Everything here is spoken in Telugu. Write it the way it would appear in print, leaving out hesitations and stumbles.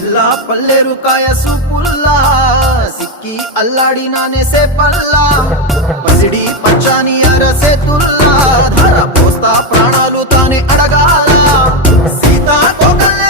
జిల్లా పల్లెరు కాయ సూపుల్లా సిక్కి అల్లాడి నానేసే పల్లా పసిడి పచ్చాని అరసేతుల్లా ధార పోస్తా ప్రాణాలు తానే అడగాల సీతా కోకల్లే